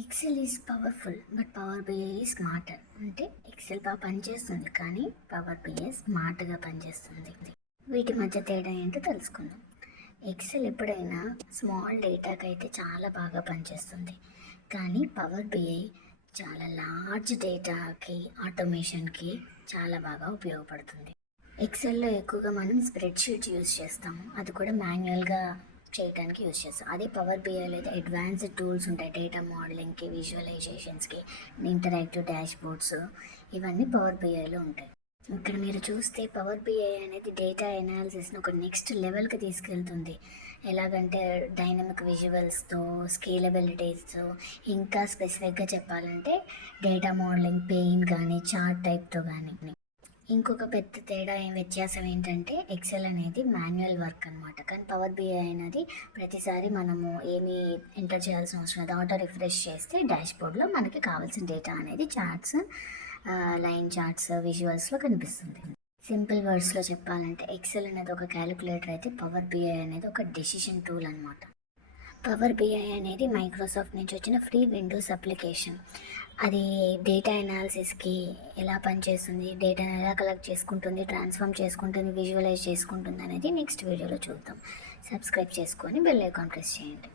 XL is powerful but power BI is smarter. అంటే excel బాగా పనిచేస్తుంది కానీ పవర్ బిఐ స్మార్ట్గా పనిచేస్తుంది. వీటి మధ్య తేడా ఏంటో తెలుసుకుందాం. ఎక్సెల్ ఎప్పుడైనా స్మాల్ డేటాకి అయితే చాలా బాగా పనిచేస్తుంది, కానీ పవర్ బిఐ చాలా లార్జ్ డేటాకి ఆటోమేషన్కి చాలా బాగా ఉపయోగపడుతుంది. ఎక్సెల్లో ఎక్కువగా మనం స్ప్రెడ్షీట్ యూజ్ చేస్తాము, అది కూడా మాన్యువల్గా చేయడానికి యూజ్ చేస్తాం. అదే పవర్ బిఐలో అయితే అడ్వాన్స్డ్ టూల్స్ ఉంటాయి, డేటా మోడలింగ్కి, విజువలైజేషన్స్కి, ఇంటరాక్టివ్ డాష్ బోర్డ్స్, ఇవన్నీ పవర్ బిఐలో ఉంటాయి. ఇక్కడ మీరు చూస్తే పవర్ బిఐ అనేది డేటా ఎనాలిసిస్ని ఒక నెక్స్ట్ లెవెల్కి తీసుకెళ్తుంది. ఎలాగంటే డైనమిక్ విజువల్స్తో, స్కేలబిలిటీస్తో, ఇంకా స్పెసిఫిక్గా చెప్పాలంటే డేటా మోడలింగ్ పెయిన్ కానీ చార్ట్ టైప్తో కానీ. ఇంకొక పెద్ద తేడా వ్యత్యాసం ఏంటంటే ఎక్సెల్ అనేది మాన్యువల్ వర్క్ అనమాట, కానీ పవర్ బిఐ అనేది ప్రతిసారి మనము ఏమీ ఎంటర్ చేయాల్సిన అవసరం లేదు. ఆటో రిఫ్రెష్ చేస్తే డాష్బోర్డ్లో మనకి కావాల్సిన డేటా అనేది చార్ట్స్, లైన్ చార్ట్స్, విజువల్స్లో కనిపిస్తుంది. సింపుల్ వర్డ్స్లో చెప్పాలంటే ఎక్సెల్ అనేది ఒక క్యాలిక్యులేటర్ అయితే పవర్ బిఐ అనేది ఒక డెసిషన్ టూల్ అనమాట. పవర్ బిఐ అనేది మైక్రోసాఫ్ట్ నుంచి వచ్చిన ఫ్రీ విండోస్ అప్లికేషన్. అది డేటా ఎనాలిసిస్కి ఎలా పనిచేస్తుంది, డేటాను ఎలా కలెక్ట్ చేసుకుంటుంది, ట్రాన్స్ఫార్మ్ చేసుకుంటుంది, విజువలైజ్ చేసుకుంటుంది అనేది నెక్స్ట్ వీడియోలో చూద్దాం. సబ్స్క్రైబ్ చేసుకొని బెల్ ఐకాన్ ప్రెస్ చేయండి.